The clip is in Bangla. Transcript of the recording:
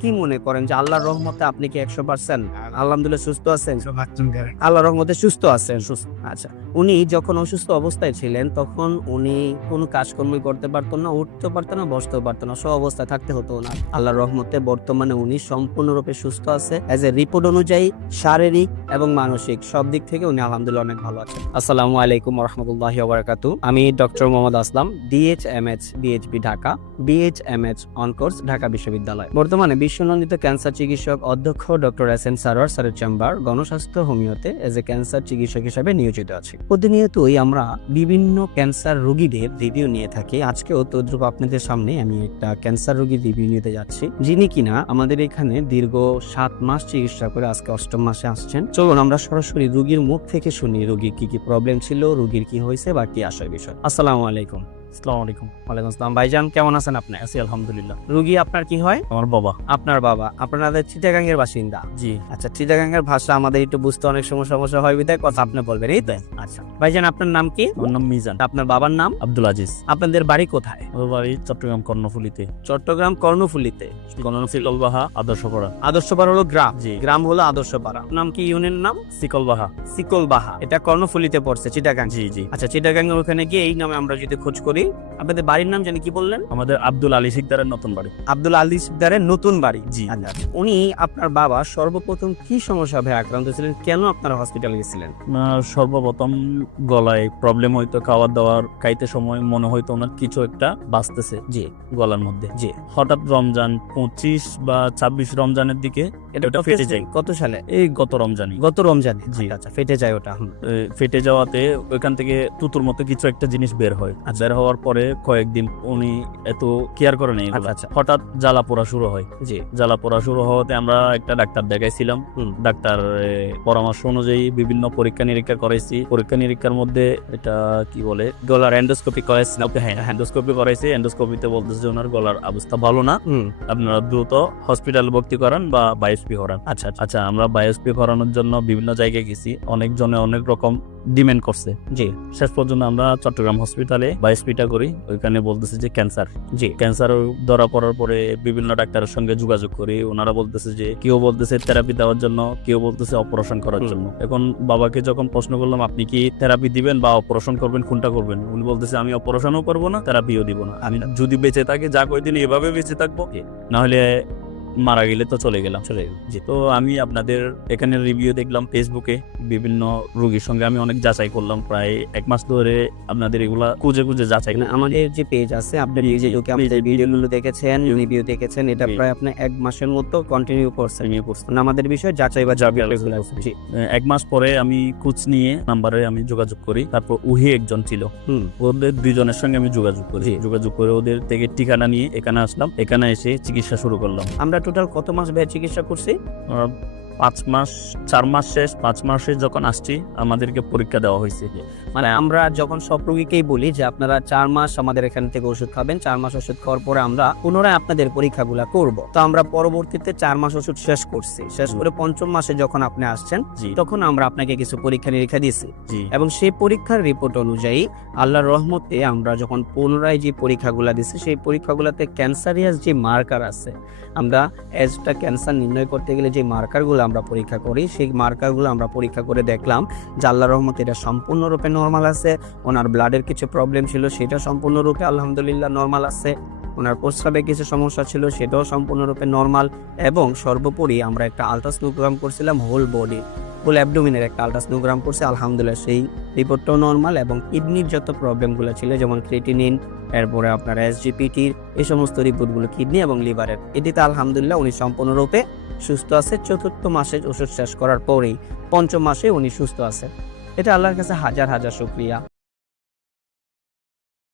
কি মনে করেন যে আল্লাহর রহমতে আপনি কি 100% আলহামদুলিল্লাহ সুস্থ আছেন? আল্লাহর রহমতে সুস্থ আছেন। আচ্ছা, উনি যখন অসুস্থ অবস্থায় ছিলেন তখন উনি কোনো কাজকর্মই করতে পারতেন না, উঠতে পারতেন না, বসতেও পারতেন না, সব অবস্থায় থাকতে হতো না। আল্লাহর রহমতে বর্তমানে উনি সম্পূর্ণরূপে সুস্থ আছে। এজ এ রিপোর্ট অনুযায়ী শারীরিক এবং মানসিক সব দিক থেকে উনি আলহামদুলিল্লাহ অনেক ভালো আছেন। আসসালামু আলাইকুম ওয়া রাহমাতুল্লাহি ওয়া বারাকাতুহু। আমি doctor Mohammad Aslam, DHMH BHB Dhaka, BHMH on course Dhaka বিশ্ববিদ্যালয়। বর্তমানে বিশ্বনন্দিত ক্যান্সার চিকিৎসক অধ্যক্ষ ডক্টর এস এম সারোয়ার স্যারের চেম্বার গণস্বাস্থ্য হোমিওতে এজ এ ক্যান্সার চিকিৎসক হিসেবে নিয়োজিত আছি। প্রতিনিয়তই আমরা বিভিন্ন ক্যান্সার রোগীদের রিভিউ নিয়ে থাকি। আজকেও তদ্রুপ আপনাদের সামনে আমি একটা ক্যান্সার রোগীর রিভিউ নিতে যাচ্ছি, যিনি কিনা আমাদের এখানে দীর্ঘ 7 মাস চিকিৎসা করে আজকে 8ম মাসে আসছেন। চলুন আমরা সরাসরি রোগীর মুখ থেকে শুনি রোগীর কি কি প্রবলেম ছিল, রোগীর কি হয়েছে বা কি আসার বিষয়। আসসালামু আলাইকুম। আসসালামু আলাইকুম। ওয়ালাইকুম আসসালাম। ভাইজান কেমন আছেন আপনি? আছি আলহামদুলিল্লাহ। রোগী আপনার কি হয়? আমার বাবা। আপনার বাবা। আপনাদের চিটাগাং এর বাসিন্দা? জি। আচ্ছা, চিটাগাং এর ভাষা আমাদের একটু বুঝতে অনেক সমস্যা হয় বিধায় কথা আপনি বলবেন, এই তো? আচ্ছা ভাইজান, আপনার নাম কি? আমার নাম মিজান। আপনার বাবার নাম? আব্দুল আজিজ। আপনাদের বাড়ি কোথায়? আমার বাড়ি চট্টগ্রাম কর্ণফুলীতে। চট্টগ্রাম কর্ণফুলীতে। সিকলবাহা আদর্শপাড়া। আদর্শপাড়া হলো গ্রাম? জি। গ্রাম হলো আদর্শপাড়া। নাম কি ইউনিয়ন নাম? সিকলবাহা। সিকলবাহা। এটা কর্ণফুলীতে পড়ছে, চিটাগাং? জি জি। আচ্ছা, চিটাগাং এর ওখানে গিয়ে এই নামে আমরা যদি খোঁজ করি, আপনাদের বাড়ির নাম জানি কি বললেন? আমাদের আব্দুল আলী সিকদারের নতুন বাড়ি। আব্দুল আলী সিকদারের নতুন বাড়ি? জি। আচ্ছা, উনি আপনার বাবা সর্বপ্রথম কি সমস্যা ভেবে আক্রান্ত ছিলেন, কেন আপনারা হসপিটালে গেছিলেন? সর্বপ্রথম গলায় প্রবলেম হইতো, খাওয়ার দাওয়ার খাইতে সময় মনে হইতো ওনার কিছু একটা বাঁচতেছে জি গলার মধ্যে। জি। হঠাৎ রমজান 25 বা 26 রমজানের দিকে এটা ফেটে যায়। কত সালে? এই গত রমজানে। গত রমজানে? জি। আচ্ছা, ফেটে যায় ওটা। ফেটে যাওয়াতে ওইখান থেকে তুতুর মতো কিছু একটা জিনিস বের হয়। বের হওয়ার পরে কয়েকদিন উনি এত কেয়ার করে নেই। আচ্ছা। হঠাৎ জ্বালা পোড়া শুরু হয়। জি। জ্বালা পোড়া শুরু হওয়াতে আমরা একটা ডাক্তার দেখাইছিলাম। ডাক্তার পরামর্শ অনুযায়ী বিভিন্ন পরীক্ষা নিরীক্ষা করাইছি। পরীক্ষা নিরীক্ষার মধ্যে এটা কি বলে, গলার এন্ডোস্কোপি করেছেন? হ্যাঁ, এন্ডোস্কোপি করাইছি। এন্ডোস্কোপিতে বলতেছে যে ওনার গলার অবস্থা ভালো না, আপনারা দ্রুত হসপিটালে ভর্তি করান বা বায়োপসি করান। আচ্ছা আচ্ছা, আমরা বায়োপসি করানোর জন্য বিভিন্ন জায়গায় গেছি, অনেকজনে অনেক রকম ডিমান্ড করছে। জি। শেষ পর্যন্ত আমরা চট্টগ্রাম হসপিটালে বায়োপসিটা করি। ওইখানে বলতেছে যে ক্যান্সার। জি। ক্যান্সার ধরা পড়ার পরে বিভিন্ন ডাক্তারের সঙ্গে যোগাযোগ করি। ওনারা বলতেছে যে কেউ বলতেছে থেরাপি দেওয়ার জন্য, কেউ বলতেছে অপারেশন করার জন্য। এখন বাবাকে যখন প্রশ্ন করলাম আপনি কি থেরাপি দিবেন বা অপারেশন করবেন, কোনটা করবেন, উনি বলতেছে আমি অপারেশনও করবো না, থেরাপিও দিব না। আমি যদি বেঁচে থাকি যা কয়দিন এভাবে বেঁচে থাকবো, না হলে মারা গেলে তো চলে গেলাম। তো আমি আপনাদের এখানে রিভিউ দেখলাম ফেসবুকে, বিভিন্ন রোগীর সঙ্গে আমি অনেক যাচাই করলাম। প্রায় 1 মাস ধরে আপনাদের এগুলা খুঁজে যাচাই। আমাদের যে পেজ আছে, আপনি নিজে ঢুকে আমাদের ভিডিওগুলো দেখেছেন, রিভিউ দেখেছেন, এটা প্রায় আপনি 1 মাসের মতো কন্টিনিউ করছেন। আমাদের বিষয় যাচাই বা যাচাই। 1 মাস পরে আমি খোঁজ নিয়ে নাম্বারে আমি যোগাযোগ করি। তারপর উহি একজন ছিল, ওদের 2 জনের সঙ্গে আমি যোগাযোগ করি। যোগাযোগ করে ওদের থেকে ঠিকানা নিয়ে এখানে আসলাম। এখানে এসে চিকিৎসা শুরু করলাম। আমরা টোটাল কত মাস চিকিৎসা করছি? 5 মাস, 4 মাস শেষ। 5 মাসে যখন আসছি আমাদেরকে পরীক্ষা দেওয়া হয়েছে। মানে আমরা যখন সব রোগীকেই বলি যে আপনারা 4 মাস আমাদের এখান থেকে ওষুধ খাবেন, 4 মাস ওষুধ খাওয়ার পরে আমরা পুনরায় আপনাদের পরীক্ষাগুলো করব। তো আমরা পরবর্তীতে 4 মাস ওষুধ শেষ করছি। শেষ করে 5ম মাসে যখন আপনি আসছেন তখন আমরা আপনাকে কিছু পরীক্ষা নিরীক্ষা দিয়েছি, এবং সেই পরীক্ষার রিপোর্ট অনুযায়ী আল্লাহর রহমতে আমরা যখন পুনরায় যে পরীক্ষাগুলো দিচ্ছি, সেই পরীক্ষাগুলোতে ক্যান্সারিয়াস যে মার্কার আছে, আমরা এজটা ক্যান্সার নির্ণয় করতে গেলে যে মার্কারগুলো আমরা পরীক্ষা করি, সেই মার্কারগুলো আমরা পরীক্ষা করে দেখলাম যে আল্লাহর রহমতে এটা সম্পূর্ণরূপে নরমাল আছে। ওনার ব্লাডের কিছু প্রবলেম ছিল, সেটা সম্পূর্ণরূপে আলহামদুলিল্লাহ নরমাল আছে। ওনার প্রস্রাবে কিছু সমস্যা ছিল, সেটাও সম্পূর্ণরূপে নরমাল। এবং সর্বোপরি আমরা একটা আলট্রাসোনোগ্রাম করছিলাম, হোল বডি, ফুল অ্যাবডোমিনের একটা আলট্রাসোনোগ্রাম করছে, আলহামদুলিল্লাহ সেই রিপোর্টটাও নরমাল। এবং কিডনির যত প্রবলেমগুলো ছিল, যেমন ক্রিয়েটিনিন, এরপরে আপনার এসজিপিটির, এই সমস্ত রিপোর্টগুলো কিডনি এবং লিভারের, এটিতে আলহামদুলিল্লাহ উনি সম্পূর্ণরূপে সুস্থ আছে। 4র্থ মাসে ওষুধ শেষ করার পরেই 5ম মাসে উনি সুস্থ আছে। এটা আল্লাহর কাছে হাজার হাজার শুকরিয়া।